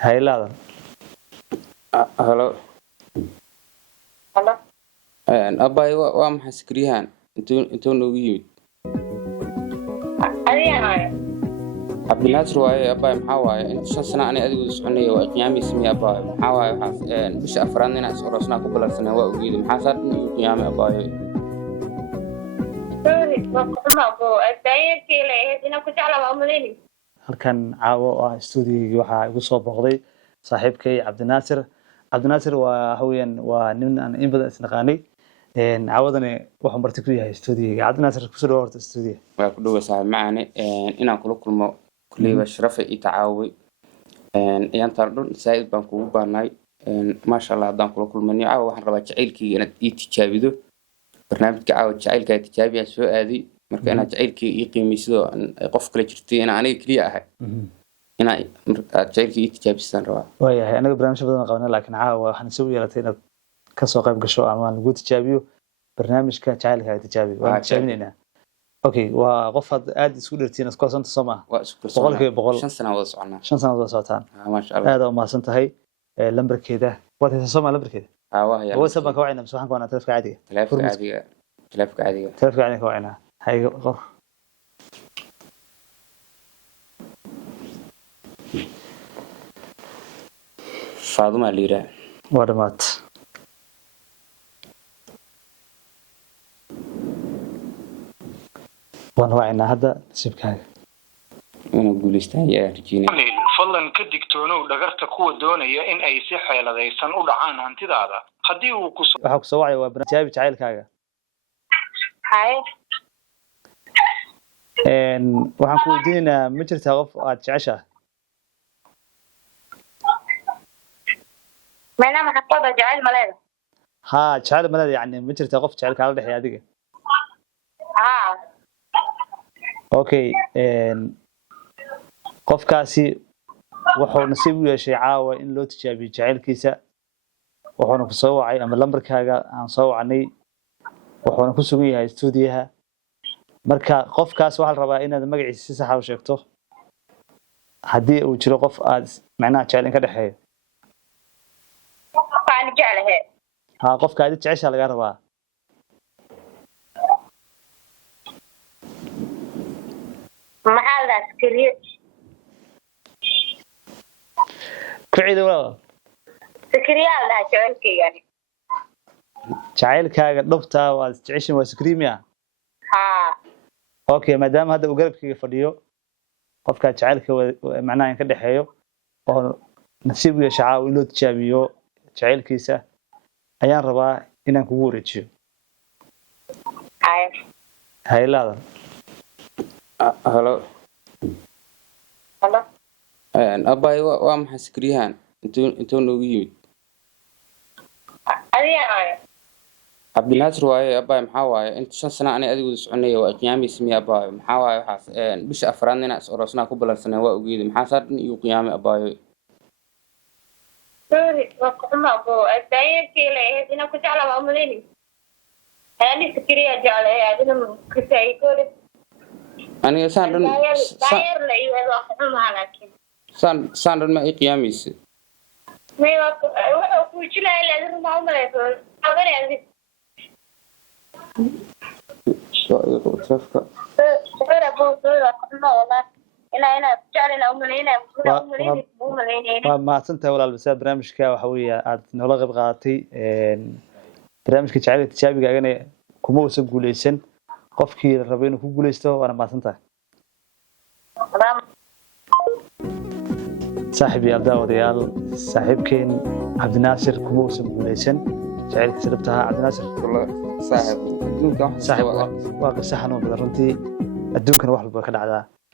هاي لا هلو Hello. أباي وام حسكريهان انتو نويمد Adiga عبد الناصر واي أباي محاواي انت شن سنة أنا أدي وسعني وقيامي اسمي أباي محاواي وحاس بش أفران ناس ورسنا قبل سنة وأجيد محاسر قيامي أباي sorry وقحنا بو أداية كيلة هدينا كنت على عمريني halkan caawo oo stuudigii waxaa igu soo booqday saaxiibkay cabdinaasir waa haween waa nin aan in badan isnaqaanay caawadani wuxuu marti ku yahay stuudigii cabdinaasir kusoo dhawaad horta stuudiga waa ku dhawa saaxiib macane inaan kula kulmo kulliba sharafa i tacaawi ayaan tardun saaid baan kugu baanay maasha Allah hadaan kula kulmanayo caawa waxaan rabaa jacaylkii inaad ii tijaabido barnaamijka caawa jacaylka tijaabiya soo aadi marka inaad jacaylkii ii qiimeysido qof kale jirtay in aniga kaliya ahay ina jacaylkii ii tijaabisaan rabaa waayahay anaga barnaamij badan qabanay laakiin caawa waxaan soo yeelatay inaad ka soo qayb gasho ama lagu tijaabiyo barnaamijka jacaylka tijaabiyo waan tijaabinaynaa okay waa qof aad isku dhirtiin isku soo Soomaa waa isku boqolkiiba 5 sano wada soconaa 5 sano wada socotaan maasha Allah aad u mahadsan tahay lambarkeeda waad haysaa Soomaa lambarkeeda waa ya هو سبب كوعنا بس waxaan ku wanaa telefoonka caadiga telefoonka caadiga telefoonka ku wanaa hay qof Faaduma Liira wadamaad waan wacnaa hadda sibkaaga inuu guuleystaan yaa rajinay fadlan ka digtoonow dhagarta kuwa doonaya in ay si xeeladaysan u dhacaan hantidaada haddii uu ku waxa ku soo wacay waa barnaamij jacaylkaaga Hi. waxaan ku weydiinaynaa ma jirtaa qof aad jeceshahay مانا محطوطة جعل ملاذ ها jecel malad yani ma jirtaa qof jecel kala dhaxay adiga okay qofkaasi wuxuu nasiib u yeeshay caawa in loo tijaabiyo jacaylkiisa wuxuuna ku soo wacay ama lambarkaaga aan soo wacnay wuxuuna ku sugan yahay stuudiyaha marka qofkaas waxa la rabaa inaad magaciisa si sax ah u sheegto haddii uu jiro qof aad macnaha jecel in ka dhaxeeyo فعن جعله ها qofka aad jecesha laga rabaa محل عسكري كعيده walaal سكري على جعلك يعني jacaylkaaga dhabta waa jeceshin waa screamia okay maadaama hadda uu garabkiga fadhiyo qofka jacaylka macnaha in ka dhaxeeyo oo nasiib u yeeshay caawa in loo tijaabiyo jacaylkiisa ayaan rabaa inaan kugu wareejiyo hay laada halo Hello. أباي وام حسكريهان انتو نويمد Adiga عبد الناصر واي أباي محاواي انت شن سنة أنا أدي وسعني وقيامي اسمي أباي محاواي وحاس بش أفران ناس ورسنا قبل سنة وأجيد محاسر يقيامي أباي sorry وقحنا بو أداية كيلة هدينا كنت على عمريني أنا سكري جعله هدينا كنت أيقول أنا سان داير لي هذا وقحنا لكن سان ما قيامي ما هو وجلا إلا هذا ما عمره هذا يعني تفكر غير أبو صور وقحنا والله إنا جعلنا عمرينا عمرينا waa mahadsantahay walaal bas barnaamijka waxa weeye aad noola qayb qaadatay barnaamijka jacaylka tijaabigaagana kuma uusan guuleysan qofkii la rabay inuu ku guuleysto waana mahadsantahay saaxiib iyo daawadayaal saaxiibkeen cabdinaasir kuma uusan guuleysan jacaylkiisa dhabta ah cabdinaasir صاحب saaxiib waa qisa xanuun badan runtii adduunkana wax walba ka dhacdaa